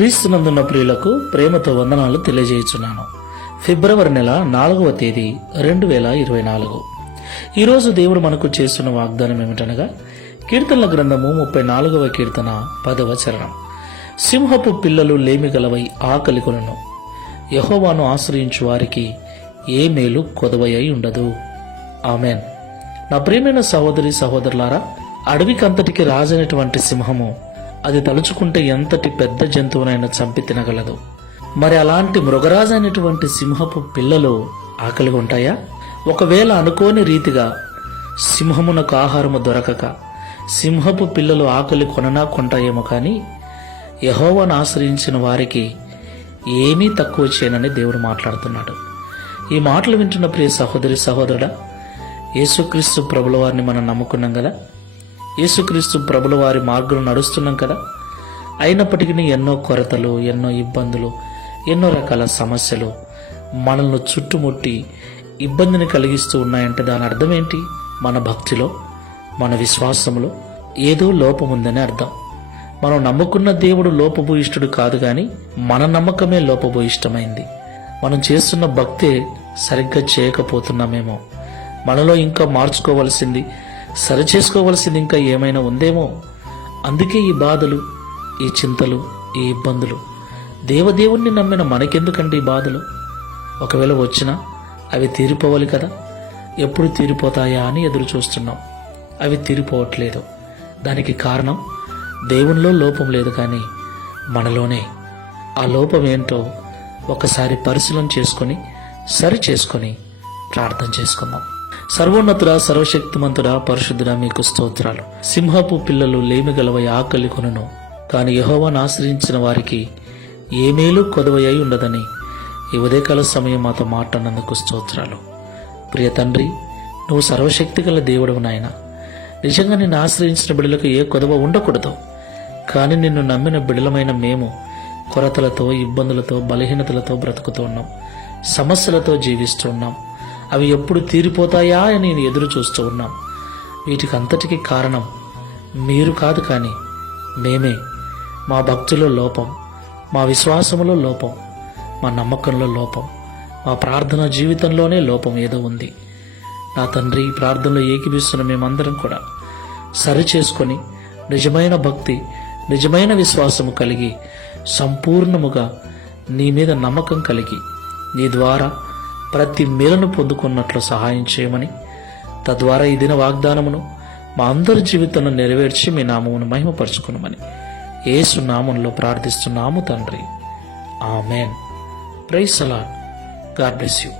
క్రీస్తునందున్న ప్రియులకు ప్రేమతో వందనాలు తెలియజేయుచున్నాను. ఫిబ్రవరి నెల 4వ తేదీ 2024. ఈరోజు దేవుడు మనకు చేస్తున్న వాగ్దానం ఏమిటనగా కీర్తనల గ్రంథము 34వ కీర్తన 10వ చరణం. సింహపు పిల్లలు లేమిగలవై ఆకలి కొనును, యెహోవాను ఆశ్రయించు వారికి ఏ మేలు కొదవై ఉండదు. ఆమెన్. నా ప్రియమైన సహోదరి సహోదరులారా, అడవికంతటికి రాజైనటువంటి సింహము అది తలుచుకుంటే ఎంతటి పెద్ద జంతువునైనా చంపి తినగలదు. మరి అలాంటి మృగరాజు అయినటువంటి సింహపు పిల్లలు ఆకలిగా ఉంటాయా? ఒకవేళ అనుకోని రీతిగా సింహమునకు ఆహారము దొరకక సింహపు పిల్లలు ఆకలి కొంటాయేమో కానీ యెహోవాను ఆశ్రయించిన వారికి ఏమీ తక్కువ చేయనని దేవుడు మాట్లాడుతున్నాడు. ఈ మాటలు వింటున్న ప్రియ సహోదరి సహోదరుడా, యేసుక్రీస్తు ప్రభుల వారిని మనం నమ్ముకున్నాం కదా, యేసుక్రీస్తు ప్రభుల వారి మార్గంలో నడుస్తున్నాం కదా. అయినప్పటికీ ఎన్నో కొరతలు, ఎన్నో ఇబ్బందులు, ఎన్నో రకాల సమస్యలు మనల్ని చుట్టుముట్టి ఇబ్బందిని కలిగిస్తూ ఉన్నాయంటే దాని అర్థం ఏంటి? మన భక్తిలో, మన విశ్వాసంలో ఏదో లోపం ఉందని అర్థం. మనం నమ్ముకున్న దేవుడు లోపభూయిష్టుడు కాదు కానీ మన నమ్మకమే లోపభూయిష్టమైంది. మనం చేస్తున్న భక్తే సరిగ్గా చేయకపోతున్నామేమో, మనలో ఇంకా మార్చుకోవలసింది, సరిచేసుకోవలసింది ఇంకా ఏమైనా ఉందేమో. అందుకే ఈ బాధలు, ఈ చింతలు, ఈ ఇబ్బందులు. దేవదేవుణ్ణి నమ్మిన మనకెందుకండి ఈ బాధలు? ఒకవేళ వచ్చినా అవి తీరిపోవాలి కదా. ఎప్పుడు తీరిపోతాయా అని ఎదురు చూస్తున్నాం. అవి తీరిపోవట్లేదు. దానికి కారణం దేవునిలో లోపం లేదు కానీ మనలోనే. ఆ లోపం ఏంటో ఒకసారి పరిశీలన చేసుకొని సరి చేసుకొని ప్రార్థన చేసుకుందాం. సర్వోన్నతుడా, సర్వశక్తిమంతుడా, పరిశుద్ధుడా, మీకు స్తోత్రాలు. సింహపు పిల్లలు లేమిగలవై ఆకలి కొనును, కానీ యెహోవాను ఆశ్రయించిన వారికి ఏ మేలు కొదవై ఉండదని ఈ ఉదయకాల సమయం మాతో మాట్లాడినందుకు స్తోత్రాలు. ప్రియ తండ్రి, నువ్వు సర్వశక్తి గల దేవుడవు నాయన. నిజంగా నిన్ను ఆశ్రయించిన బిడ్డలకు ఏ కొదవ ఉండకూడదు. కానీ నిన్ను నమ్మిన బిడ్డలమైన మేము కొరతలతో, ఇబ్బందులతో, బలహీనతలతో బ్రతుకుతూ ఉన్నాం. సమస్యలతో జీవిస్తూ ఉన్నాం. అవి ఎప్పుడు తీరిపోతాయా అని నేను ఎదురు చూస్తూ ఉన్నాం. వీటికి అంతటికీ కారణం మీరు కాదు కానీ మేమే. మా భక్తిలో లోపం, మా విశ్వాసములో లోపం, మా నమ్మకంలో లోపం, మా ప్రార్థన జీవితంలోనే లోపం ఏదో ఉంది. నా తండ్రి, ఈ ప్రార్థనలో ఏకీభిస్తున్న మేమందరం కూడా సరి చేసుకొని నిజమైన భక్తి, నిజమైన విశ్వాసము కలిగి సంపూర్ణముగా నీ మీద నమ్మకం కలిగి నీ ద్వారా ప్రతి మేలును పొందుకున్నట్లు సహాయం చేయమని, తద్వారా ఈ దిన వాగ్దానమును మా అందరి జీవితంలో నెరవేర్చి మీ నామమును మహిమపరచుకునమని యేసు నామంలో ప్రార్థిస్తున్నాము తండ్రి. Amen. Praise the Lord. God bless you.